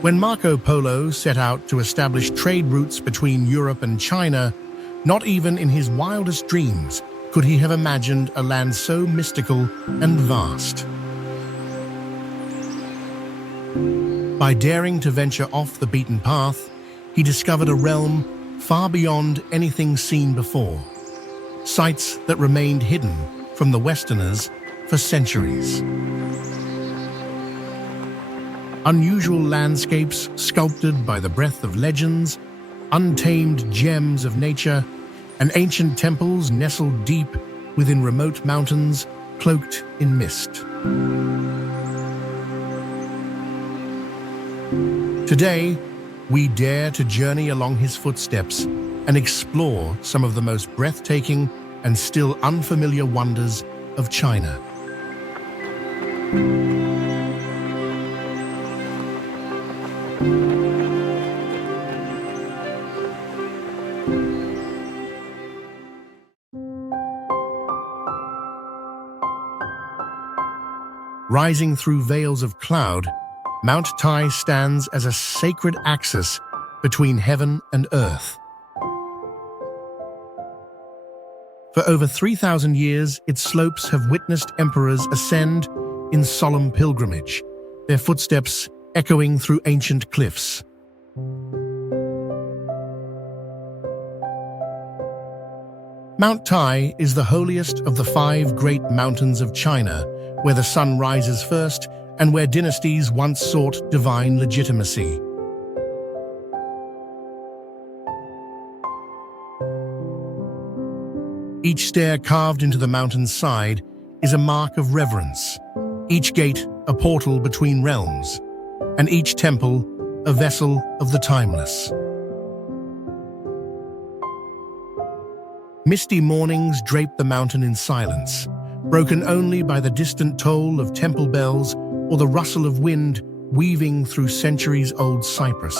When Marco Polo set out to establish trade routes between Europe and China, not even in his wildest dreams could he have imagined a land so mystical and vast. By daring to venture off the beaten path, he discovered a realm far beyond anything seen before, sights that remained hidden from the Westerners for centuries. Unusual landscapes sculpted by the breath of legends, untamed gems of nature, and ancient temples nestled deep within remote mountains cloaked in mist. Today, we dare to journey along his footsteps and explore some of the most breathtaking and still unfamiliar wonders of China. Rising through veils of cloud, Mount Tai stands as a sacred axis between heaven and earth. For over 3,000 years, its slopes have witnessed emperors ascend in solemn pilgrimage, their footsteps echoing through ancient cliffs. Mount Tai is the holiest of the 5 great mountains of China, where the sun rises first and where dynasties once sought divine legitimacy. Each stair carved into the mountain's side is a mark of reverence, each gate a portal between realms, and each temple a vessel of the timeless. Misty mornings drape the mountain in silence, broken only by the distant toll of temple bells or the rustle of wind weaving through centuries-old cypress.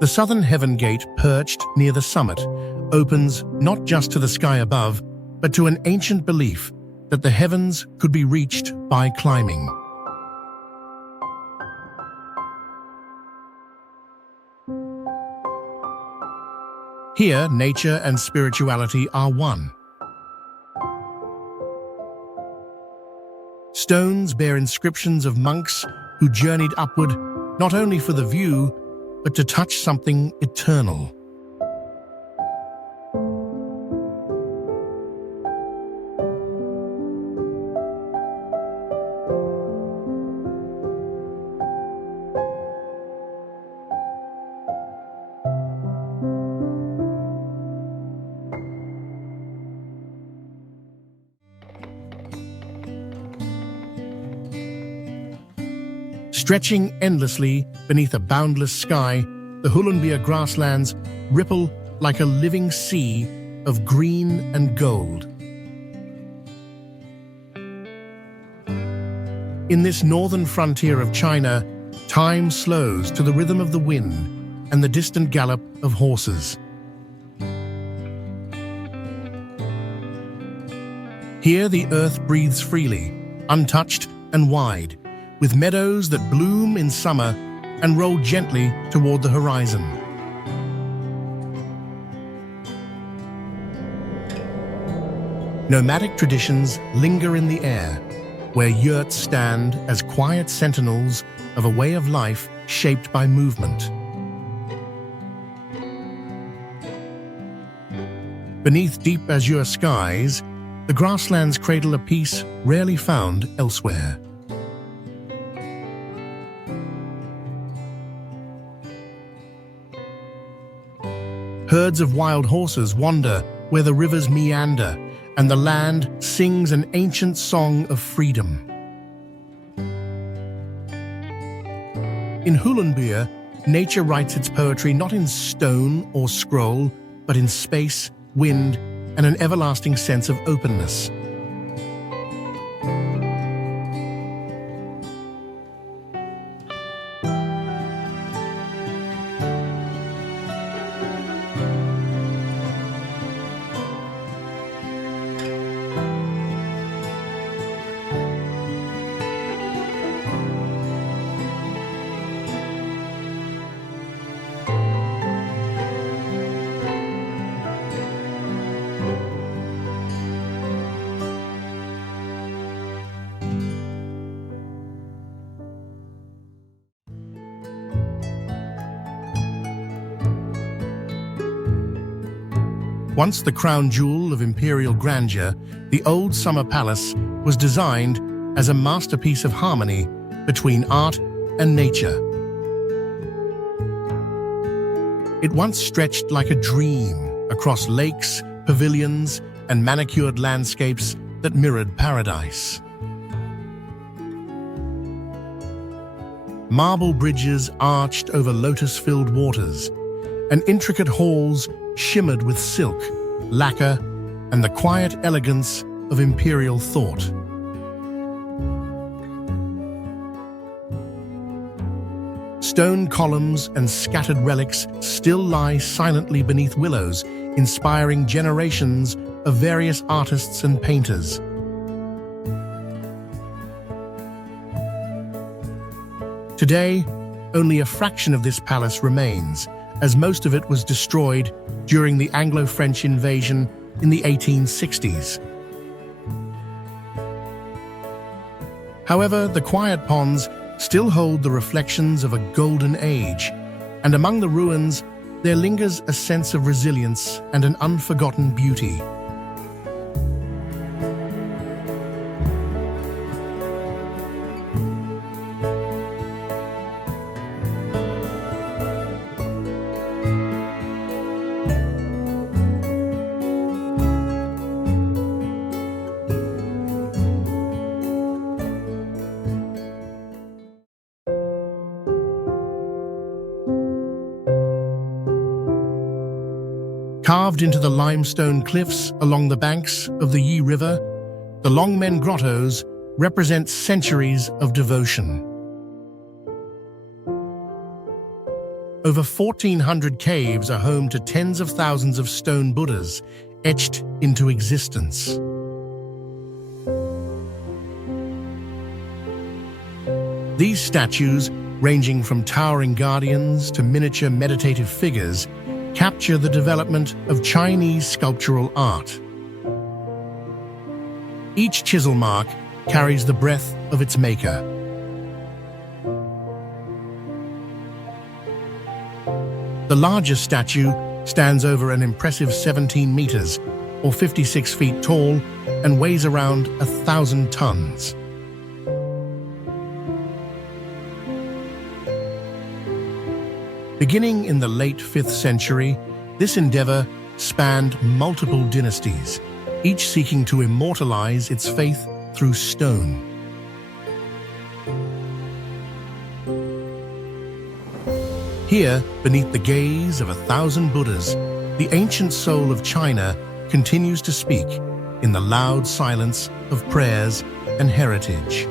The southern heaven gate, perched near the summit, opens not just to the sky above, but to an ancient belief that the heavens could be reached by climbing. Here, nature and spirituality are one. Stones bear inscriptions of monks who journeyed upward not only for the view, but to touch something eternal. Stretching endlessly beneath a boundless sky, the Hulunbuir grasslands ripple like a living sea of green and gold. In this northern frontier of China, time slows to the rhythm of the wind and the distant gallop of horses. Here the earth breathes freely, untouched and wide, with meadows that bloom in summer and roll gently toward the horizon. Nomadic traditions linger in the air, where yurts stand as quiet sentinels of a way of life shaped by movement. Beneath deep azure skies, the grasslands cradle a peace rarely found elsewhere. Herds of wild horses wander where the rivers meander, and the land sings an ancient song of freedom. In Hulunbuir, nature writes its poetry not in stone or scroll, but in space, wind, and an everlasting sense of openness. Once the crown jewel of imperial grandeur, the old summer palace was designed as a masterpiece of harmony between art and nature. It once stretched like a dream across lakes, pavilions, and manicured landscapes that mirrored paradise. Marble bridges arched over lotus-filled waters, and intricate halls shimmered with silk, lacquer, and the quiet elegance of imperial thought. Stone columns and scattered relics still lie silently beneath willows, inspiring generations of various artists and painters. Today, only a fraction of this palace remains, as most of it was destroyed during the Anglo-French invasion in the 1860s. However, the quiet ponds still hold the reflections of a golden age, and among the ruins there lingers a sense of resilience and an unforgotten beauty. Carved into the limestone cliffs along the banks of the Yi River, the Longmen Grottos represent centuries of devotion. Over 1,400 caves are home to tens of thousands of stone Buddhas etched into existence. These statues, ranging from towering guardians to miniature meditative figures, capture the development of Chinese sculptural art. Each chisel mark carries the breath of its maker. The largest statue stands over an impressive 17 meters, or 56 feet tall, and weighs around 1,000 tons. Beginning in the late 5th century, this endeavor spanned multiple dynasties, each seeking to immortalize its faith through stone. Here, beneath the gaze of 1,000 Buddhas, the ancient soul of China continues to speak in the loud silence of prayers and heritage.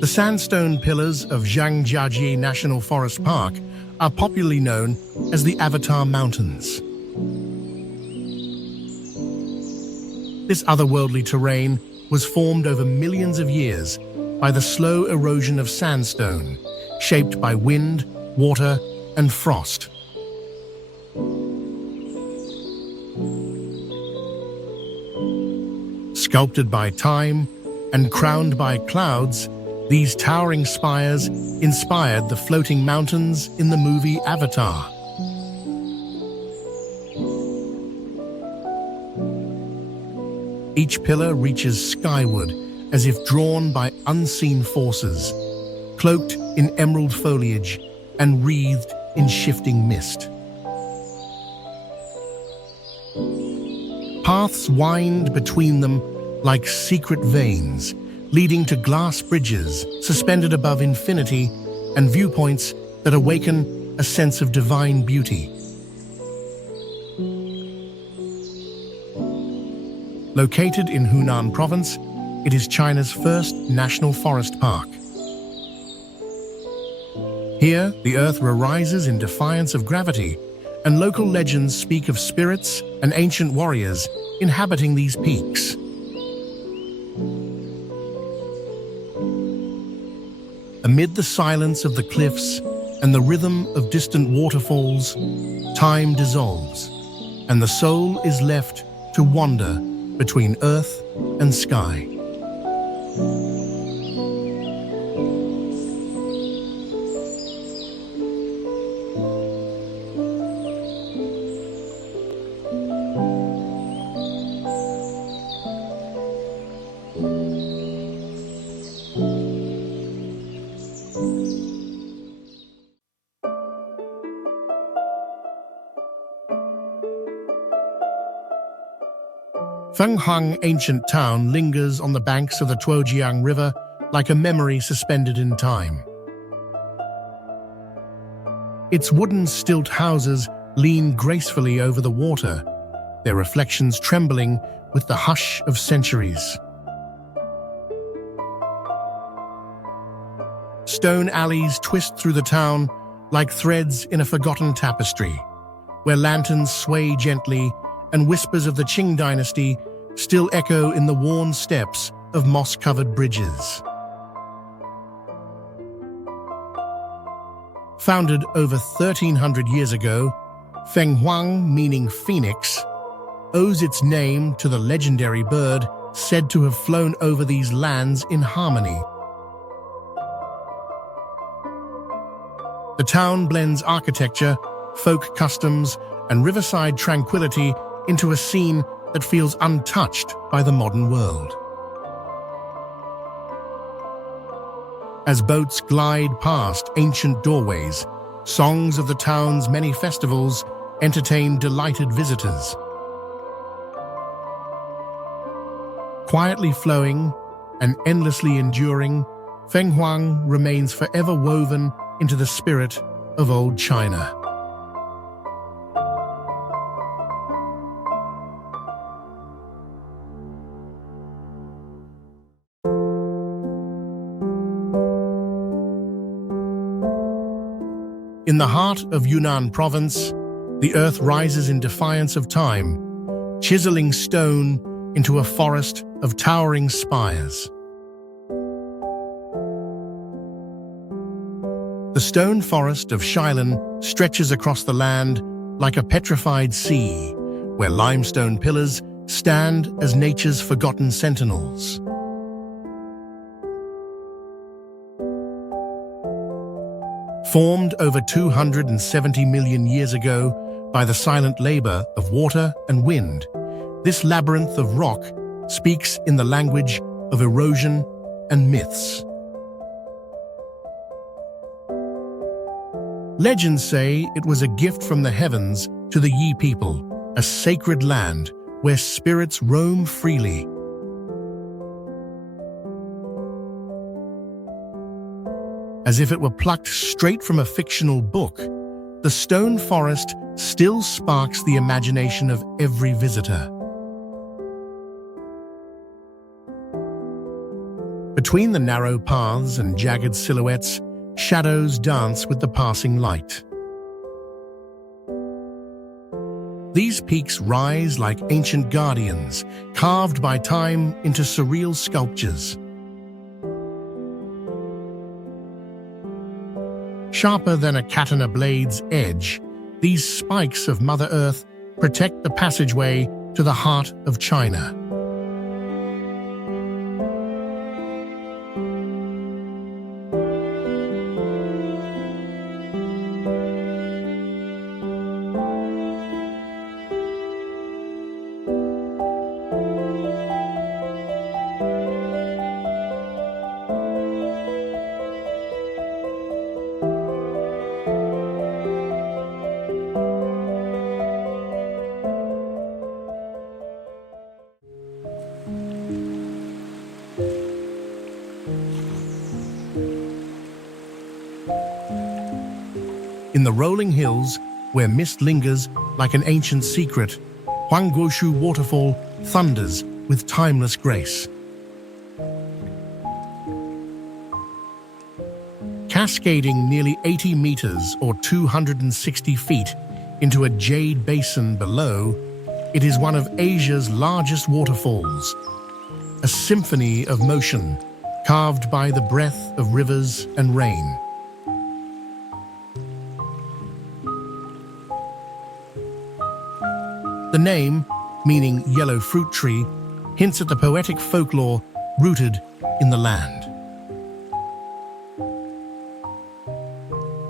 The sandstone pillars of Zhangjiajie National Forest Park are popularly known as the Avatar Mountains. This otherworldly terrain was formed over millions of years by the slow erosion of sandstone, shaped by wind, water, and frost. Sculpted by time and crowned by clouds, these towering spires inspired the floating mountains in the movie Avatar. Each pillar reaches skyward as if drawn by unseen forces, cloaked in emerald foliage and wreathed in shifting mist. Paths wind between them like secret veins, leading to glass bridges suspended above infinity and viewpoints that awaken a sense of divine beauty. Located in Hunan Province, it is China's first national forest park. Here, the earth rises in defiance of gravity, and local legends speak of spirits and ancient warriors inhabiting these peaks. Amid the silence of the cliffs and the rhythm of distant waterfalls, time dissolves, and the soul is left to wander between earth and sky. Fenghuang ancient town lingers on the banks of the Tuojiang River like a memory suspended in time. Its wooden stilt houses lean gracefully over the water, their reflections trembling with the hush of centuries. Stone alleys twist through the town like threads in a forgotten tapestry, where lanterns sway gently and whispers of the Qing dynasty still echo in the worn steps of moss-covered bridges. Founded over 1,300 years ago, Fenghuang, meaning phoenix, owes its name to the legendary bird said to have flown over these lands in harmony. The town blends architecture, folk customs, and riverside tranquility into a scene that feels untouched by the modern world. As boats glide past ancient doorways, songs of the town's many festivals entertain delighted visitors. Quietly flowing and endlessly enduring, Fenghuang remains forever woven into the spirit of old China. In the heart of Yunnan province, the earth rises in defiance of time, chiseling stone into a forest of towering spires. The stone forest of Xilan stretches across the land like a petrified sea, where limestone pillars stand as nature's forgotten sentinels. Formed over 270 million years ago by the silent labor of water and wind, this labyrinth of rock speaks in the language of erosion and myths. Legends say it was a gift from the heavens to the Yi people, a sacred land where spirits roam freely. As if it were plucked straight from a fictional book, the stone forest still sparks the imagination of every visitor. Between the narrow paths and jagged silhouettes, shadows dance with the passing light. These peaks rise like ancient guardians, carved by time into surreal sculptures. Sharper than a katana blade's edge, these spikes of Mother Earth protect the passageway to the heart of China. In the rolling hills, where mist lingers like an ancient secret, Huangguoshu waterfall thunders with timeless grace. Cascading nearly 80 meters or 260 feet into a jade basin below, it is one of Asia's largest waterfalls, a symphony of motion, carved by the breath of rivers and rain. The name, meaning yellow fruit tree, hints at the poetic folklore rooted in the land.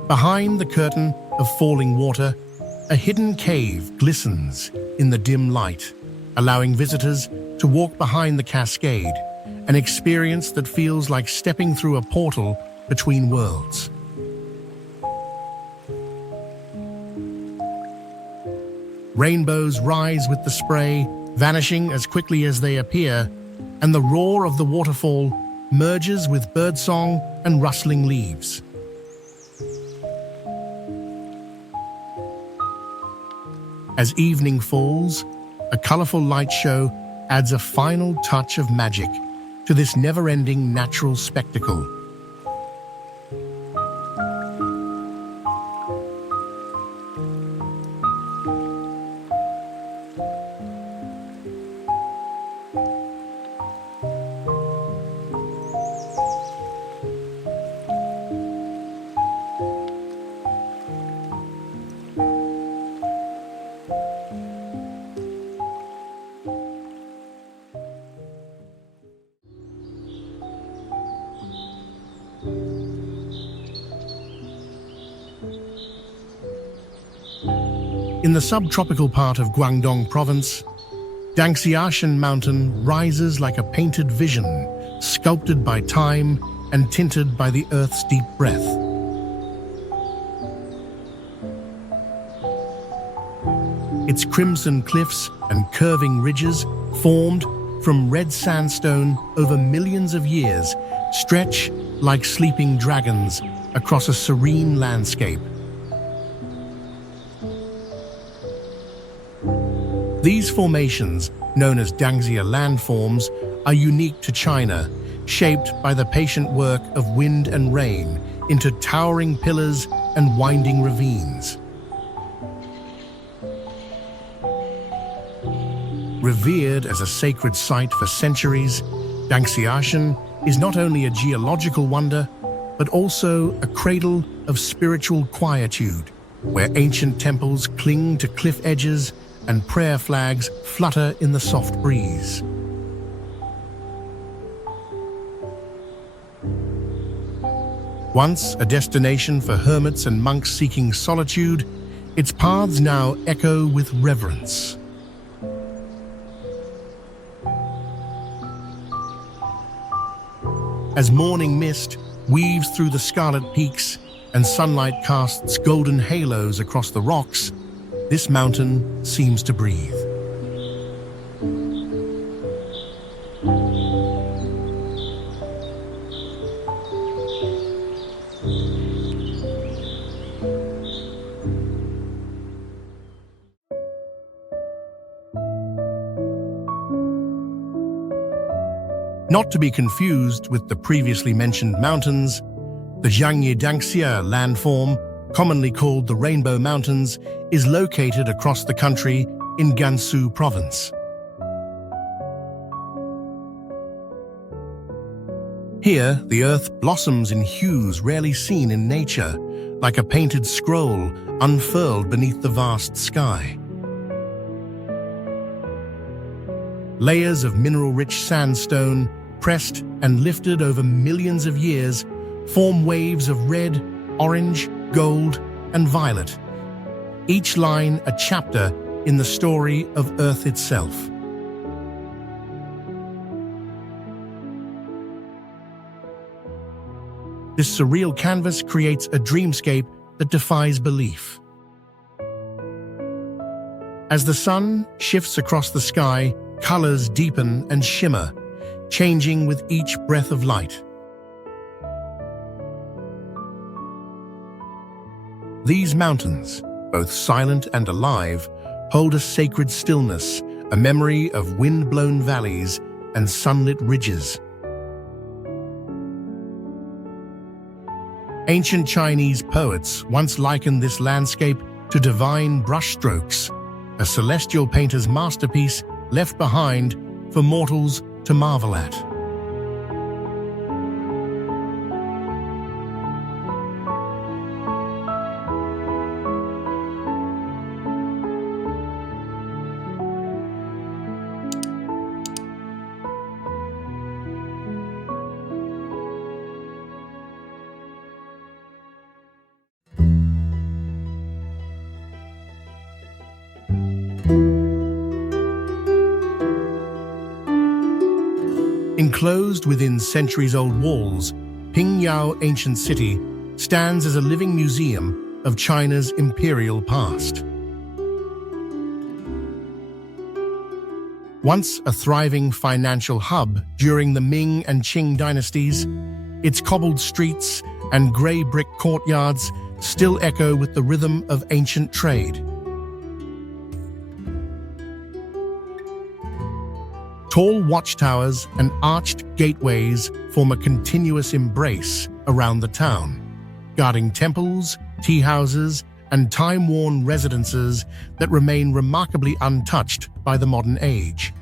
Behind the curtain of falling water, a hidden cave glistens in the dim light, allowing visitors to walk behind the cascade, an experience that feels like stepping through a portal between worlds. Rainbows rise with the spray, vanishing as quickly as they appear, and the roar of the waterfall merges with birdsong and rustling leaves. As evening falls, a colorful light show adds a final touch of magic to this never-ending natural spectacle. In the subtropical part of Guangdong province, Dangxiashan Mountain rises like a painted vision, sculpted by time and tinted by the earth's deep breath. Its crimson cliffs and curving ridges, formed from red sandstone over millions of years, stretch like sleeping dragons across a serene landscape. These formations, known as Dangxia landforms, are unique to China, shaped by the patient work of wind and rain into towering pillars and winding ravines. Revered as a sacred site for centuries, Dangxiashan is not only a geological wonder, but also a cradle of spiritual quietude, where ancient temples cling to cliff edges and prayer flags flutter in the soft breeze. Once a destination for hermits and monks seeking solitude, its paths now echo with reverence. As morning mist weaves through the scarlet peaks and sunlight casts golden halos across the rocks, this mountain seems to breathe. Not to be confused with the previously mentioned mountains, the Jiangyi Dangxia landform, commonly called the Rainbow Mountains, is located across the country in Gansu province. Here, the earth blossoms in hues rarely seen in nature, like a painted scroll unfurled beneath the vast sky. Layers of mineral-rich sandstone, pressed and lifted over millions of years, form waves of red, orange, gold, and violet, each line a chapter in the story of Earth itself. This surreal canvas creates a dreamscape that defies belief. As the sun shifts across the sky, colors deepen and shimmer, changing with each breath of light. These mountains, both silent and alive, hold a sacred stillness, a memory of wind-blown valleys and sunlit ridges. Ancient Chinese poets once likened this landscape to divine brushstrokes, a celestial painter's masterpiece left behind for mortals to marvel at. Enclosed within centuries-old walls, Pingyao Ancient City stands as a living museum of China's imperial past. Once a thriving financial hub during the Ming and Qing dynasties, its cobbled streets and grey brick courtyards still echo with the rhythm of ancient trade. Tall watchtowers and arched gateways form a continuous embrace around the town, guarding temples, tea houses, and time-worn residences that remain remarkably untouched by the modern age.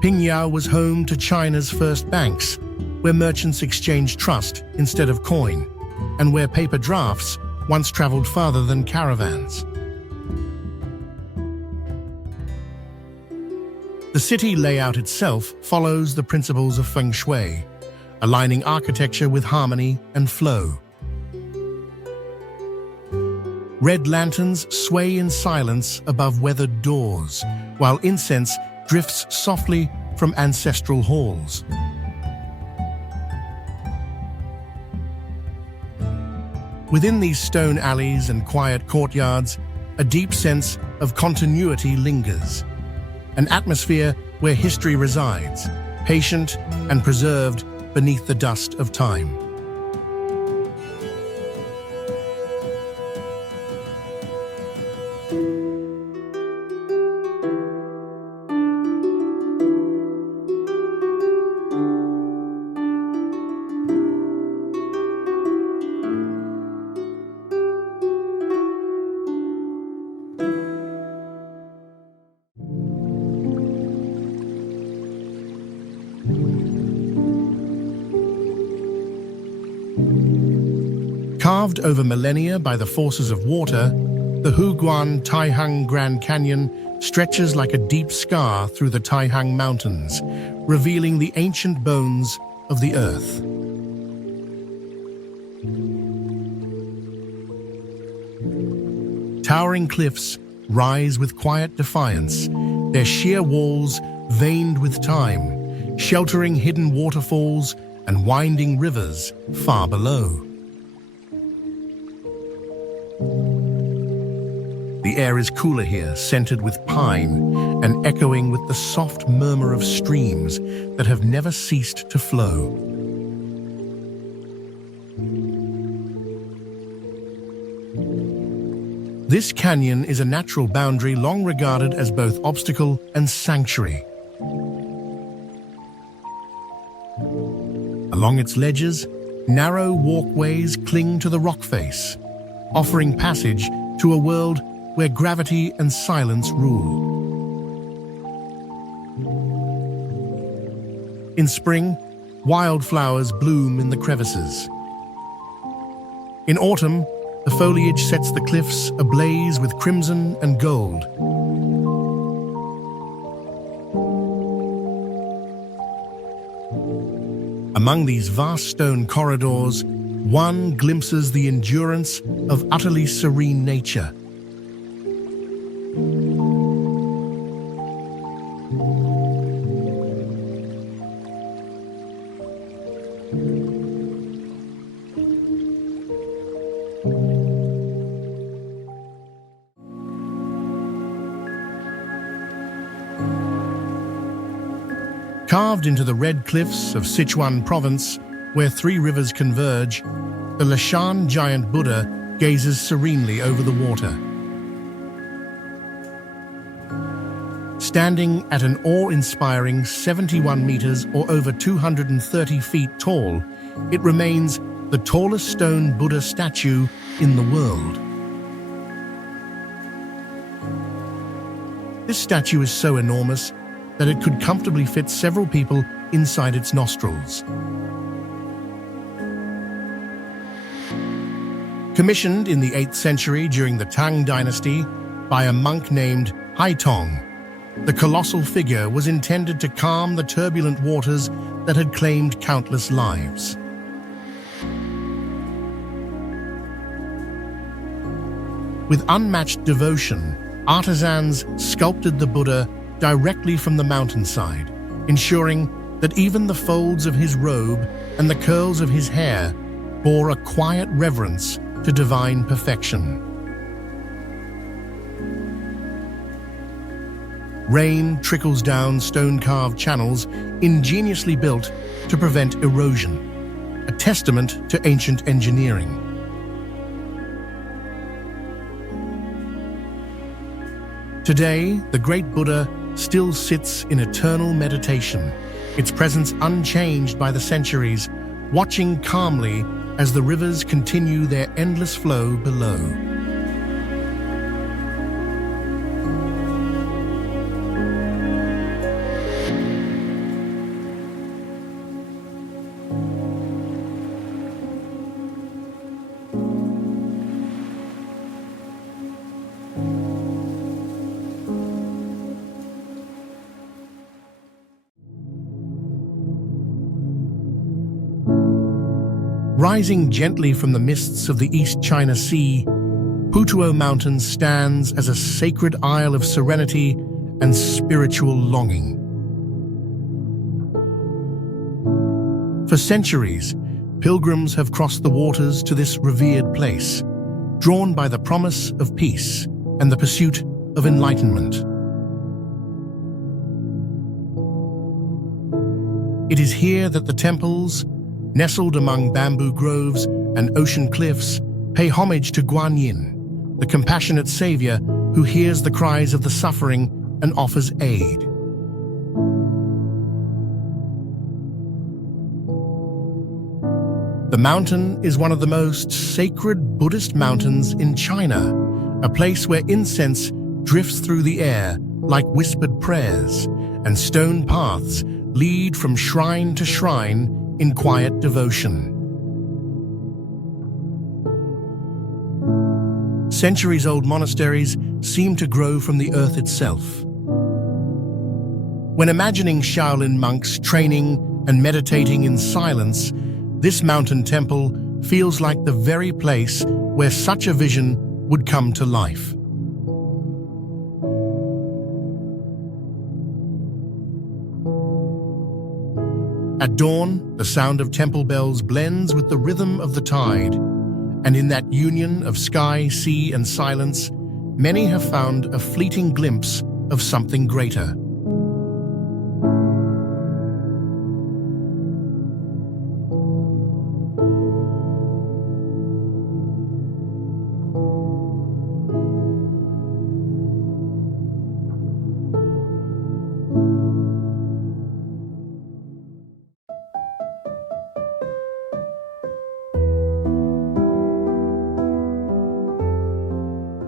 Pingyao was home to China's first banks, where merchants exchanged trust instead of coin, and where paper drafts once traveled farther than caravans. The city layout itself follows the principles of feng shui, aligning architecture with harmony and flow. Red lanterns sway in silence above weathered doors, while incense drifts softly from ancestral halls. Within these stone alleys and quiet courtyards, a deep sense of continuity lingers, an atmosphere where history resides, patient and preserved beneath the dust of time. Carved over millennia by the forces of water, the Huguan Taihang Grand Canyon stretches like a deep scar through the Taihang Mountains, revealing the ancient bones of the earth. Towering cliffs rise with quiet defiance, their sheer walls veined with time, sheltering hidden waterfalls and winding rivers far below. The air is cooler here, scented with pine and echoing with the soft murmur of streams that have never ceased to flow. This canyon is a natural boundary long regarded as both obstacle and sanctuary. Along its ledges, narrow walkways cling to the rock face, offering passage to a world where gravity and silence rule. In spring, wildflowers bloom in the crevices. In autumn, the foliage sets the cliffs ablaze with crimson and gold. Among these vast stone corridors, one glimpses the endurance of utterly serene nature. Carved into the red cliffs of Sichuan province, where three rivers converge, the Lashan giant Buddha gazes serenely over the water. Standing at an awe-inspiring 71 meters or over 230 feet tall, it remains the tallest stone Buddha statue in the world. This statue is so enormous that it could comfortably fit several people inside its nostrils. Commissioned in the 8th century during the Tang dynasty by a monk named Haitong, the colossal figure was intended to calm the turbulent waters that had claimed countless lives. With unmatched devotion, artisans sculpted the Buddha directly from the mountainside, ensuring that even the folds of his robe and the curls of his hair bore a quiet reverence to divine perfection. Rain trickles down stone-carved channels ingeniously built to prevent erosion, a testament to ancient engineering. Today, the great Buddha still sits in eternal meditation, its presence unchanged by the centuries, watching calmly as the rivers continue their endless flow below. Rising gently from the mists of the East China Sea, Putuo Mountain stands as a sacred isle of serenity and spiritual longing. For centuries, pilgrims have crossed the waters to this revered place, drawn by the promise of peace and the pursuit of enlightenment. It is here that the temples, nestled among bamboo groves and ocean cliffs, pay homage to Guanyin, the compassionate savior who hears the cries of the suffering and offers aid. The mountain is one of the most sacred Buddhist mountains in China, a place where incense drifts through the air like whispered prayers, and stone paths lead from shrine to shrine in quiet devotion. Centuries-old monasteries seem to grow from the earth itself. When imagining Shaolin monks training and meditating in silence, this mountain temple feels like the very place where such a vision would come to life. At dawn, the sound of temple bells blends with the rhythm of the tide, and in that union of sky, sea, and silence, many have found a fleeting glimpse of something greater.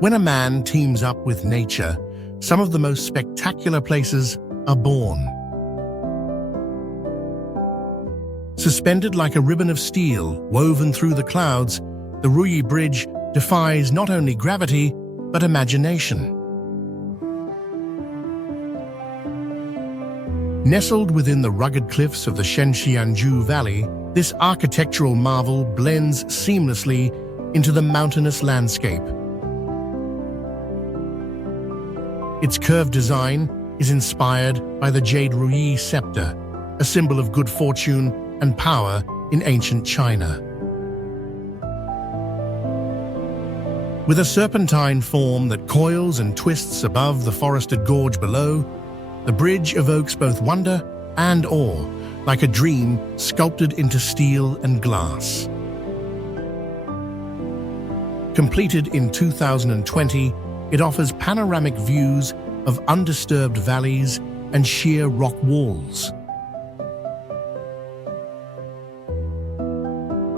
When a man teams up with nature, some of the most spectacular places are born. Suspended like a ribbon of steel woven through the clouds, the Ruyi Bridge defies not only gravity, but imagination. Nestled within the rugged cliffs of the Shenxianju Valley, this architectural marvel blends seamlessly into the mountainous landscape. Its curved design is inspired by the jade Ruyi scepter, a symbol of good fortune and power in ancient China. With a serpentine form that coils and twists above the forested gorge below, the bridge evokes both wonder and awe, like a dream sculpted into steel and glass. Completed in 2020, it offers panoramic views of undisturbed valleys and sheer rock walls.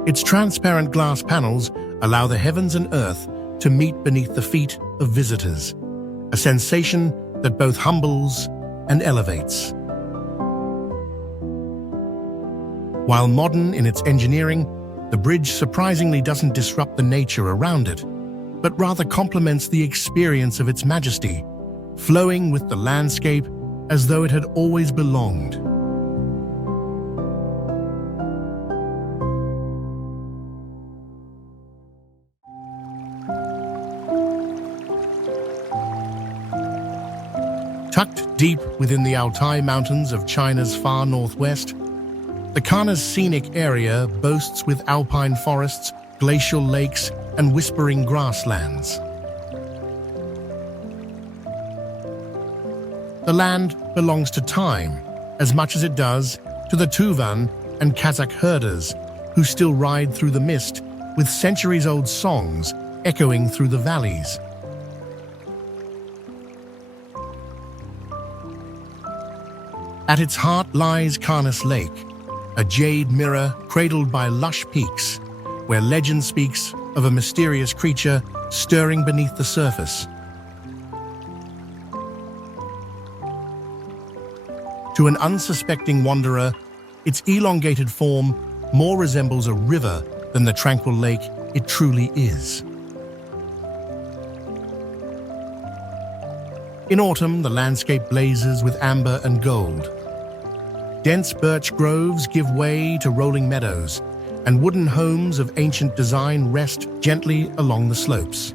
Its transparent glass panels allow the heavens and earth to meet beneath the feet of visitors, a sensation that both humbles and elevates. While modern in its engineering, the bridge surprisingly doesn't disrupt the nature around it, but rather complements the experience of its majesty, flowing with the landscape as though it had always belonged. Tucked Deep within the Altai Mountains of China's far northwest, the Kana's scenic area boasts with alpine forests, glacial lakes, and whispering grasslands. The land belongs to time as much as it does to the Tuvan and Kazakh herders who still ride through the mist with centuries-old songs echoing through the valleys. At its heart lies Karnas Lake, a jade mirror cradled by lush peaks, where legend speaks of a mysterious creature stirring beneath the surface. To an unsuspecting wanderer, its elongated form more resembles a river than the tranquil lake it truly is. In autumn, the landscape blazes with amber and gold. Dense birch groves give way to rolling meadows, and wooden homes of ancient design rest gently along the slopes.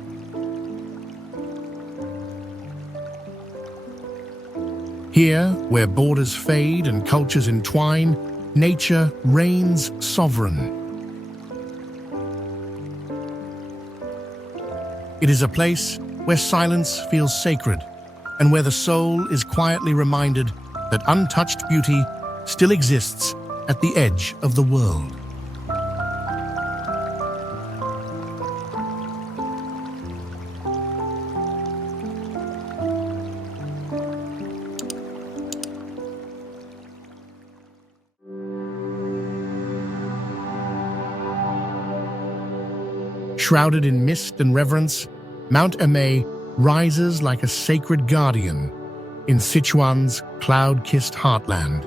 Here, where borders fade and cultures entwine, nature reigns sovereign. It is a place where silence feels sacred, and where the soul is quietly reminded that untouched beauty still exists at the edge of the world. Shrouded in mist and reverence, Mount Emei rises like a sacred guardian in Sichuan's cloud-kissed heartland.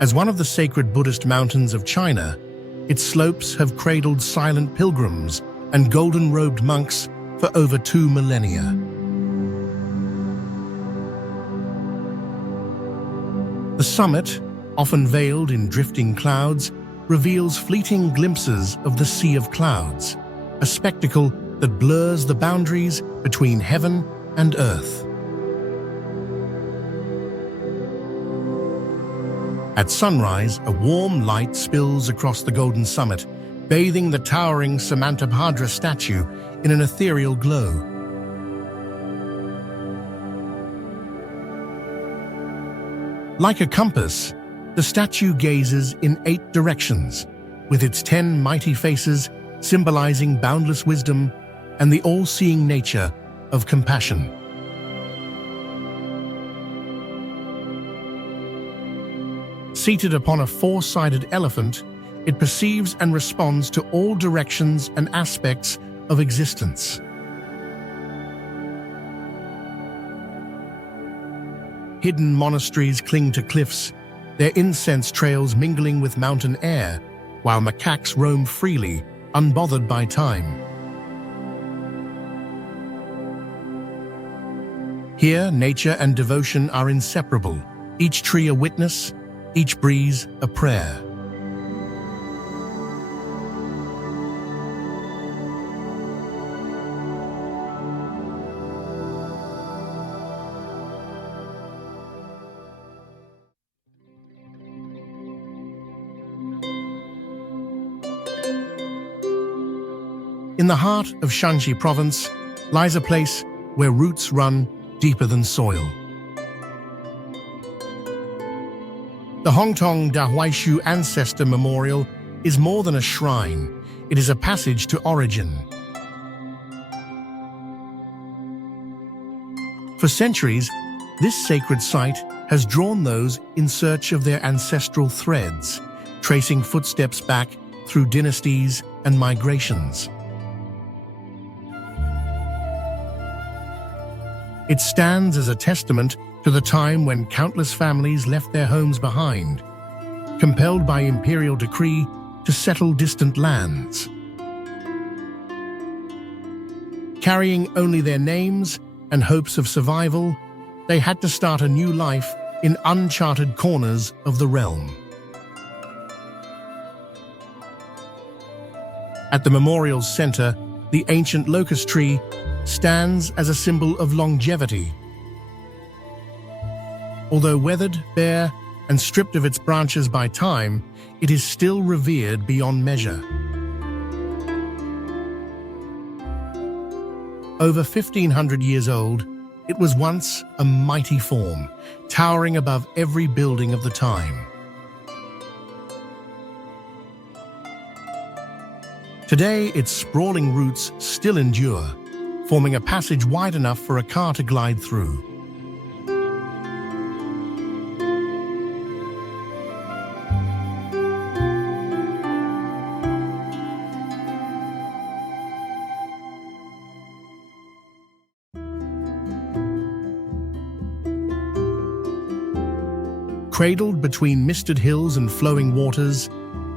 As one of the sacred Buddhist mountains of China, its slopes have cradled silent pilgrims and golden-robed monks for over 2 millennia. The summit, often veiled in drifting clouds, reveals fleeting glimpses of the Sea of Clouds, a spectacle that blurs the boundaries between heaven and earth. At sunrise, a warm light spills across the golden summit, bathing the towering Samantabhadra statue in an ethereal glow. Like a compass, the statue gazes in 8 directions, with its 10 mighty faces symbolizing boundless wisdom and the all-seeing nature of compassion. Seated upon a 4-sided elephant, it perceives and responds to all directions and aspects of existence. Hidden monasteries cling to cliffs, their incense trails mingling with mountain air, while macaques roam freely, unbothered by time. Here, nature and devotion are inseparable, each tree a witness, each breeze a prayer. In the heart of Shanxi province lies a place where roots run deeper than soil. The Hongtong Dahuaishu Ancestor Memorial is more than a shrine. It is a passage to origin. For centuries, this sacred site has drawn those in search of their ancestral threads, tracing footsteps back through dynasties and migrations. It stands as a testament to the time when countless families left their homes behind, compelled by imperial decree to settle distant lands. Carrying only their names and hopes of survival, they had to start a new life in uncharted corners of the realm. At the memorial's center, the ancient locust tree stands as a symbol of longevity. Although weathered, bare, and stripped of its branches by time, it is still revered beyond measure. Over 1,500 years old, it was once a mighty form, towering above every building of the time. Today, its sprawling roots still endure, forming a passage wide enough for a car to glide through. Cradled between misted hills and flowing waters,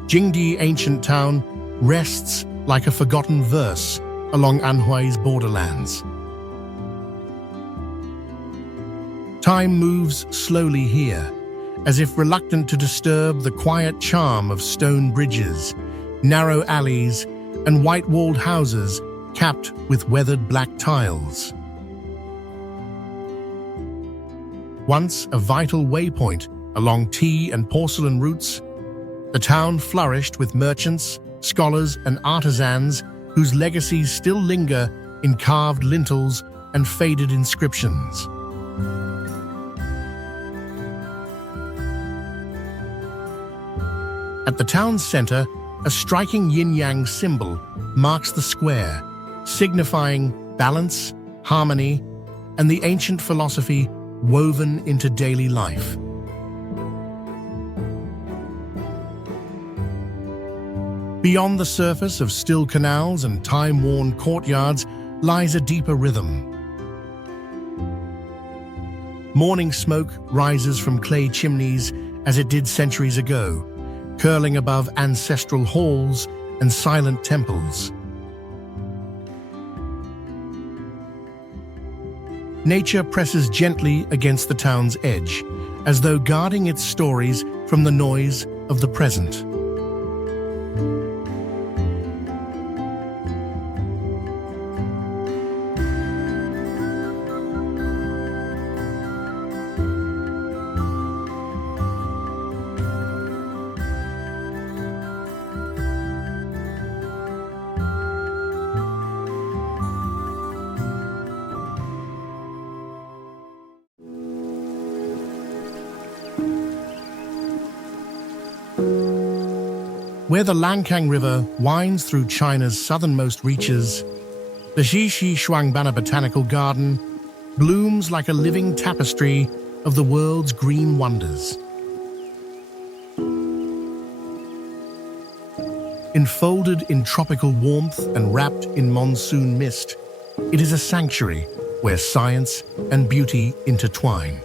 Jingdi ancient town rests like a forgotten verse along Anhui's borderlands. Time moves slowly here, as if reluctant to disturb the quiet charm of stone bridges, narrow alleys, and white-walled houses capped with weathered black tiles. Once a vital waypoint along tea and porcelain routes, the town flourished with merchants, scholars, and artisans whose legacies still linger in carved lintels and faded inscriptions. At the town's center, a striking yin-yang symbol marks the square, signifying balance, harmony, and the ancient philosophy woven into daily life. Beyond the surface of still canals and time-worn courtyards lies a deeper rhythm. Morning smoke rises from clay chimneys as it did centuries ago, curling above ancestral halls and silent temples. Nature presses gently against the town's edge, as though guarding its stories from the noise of the present. Where the Lancang River winds through China's southernmost reaches, the Xixi Shuangbana Botanical Garden blooms like a living tapestry of the world's green wonders. Enfolded in tropical warmth and wrapped in monsoon mist, it is a sanctuary where science and beauty intertwine.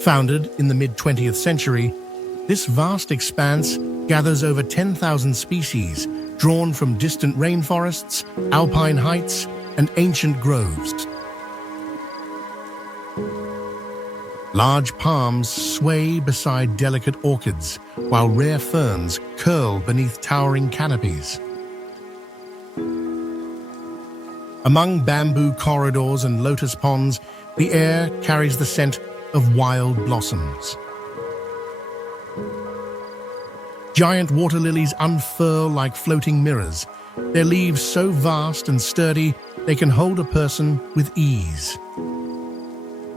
Founded in the mid-20th century, this vast expanse gathers over 10,000 species drawn from distant rainforests, alpine heights, and ancient groves. Large palms sway beside delicate orchids, while rare ferns curl beneath towering canopies. Among bamboo corridors and lotus ponds, the air carries the scent of wild blossoms. Giant water lilies unfurl like floating mirrors, their leaves so vast and sturdy they can hold a person with ease.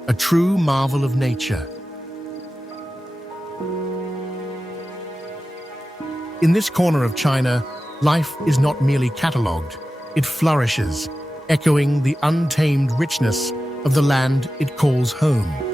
A true marvel of nature. In this corner of China, life is not merely catalogued, it flourishes, echoing the untamed richness of the land it calls home.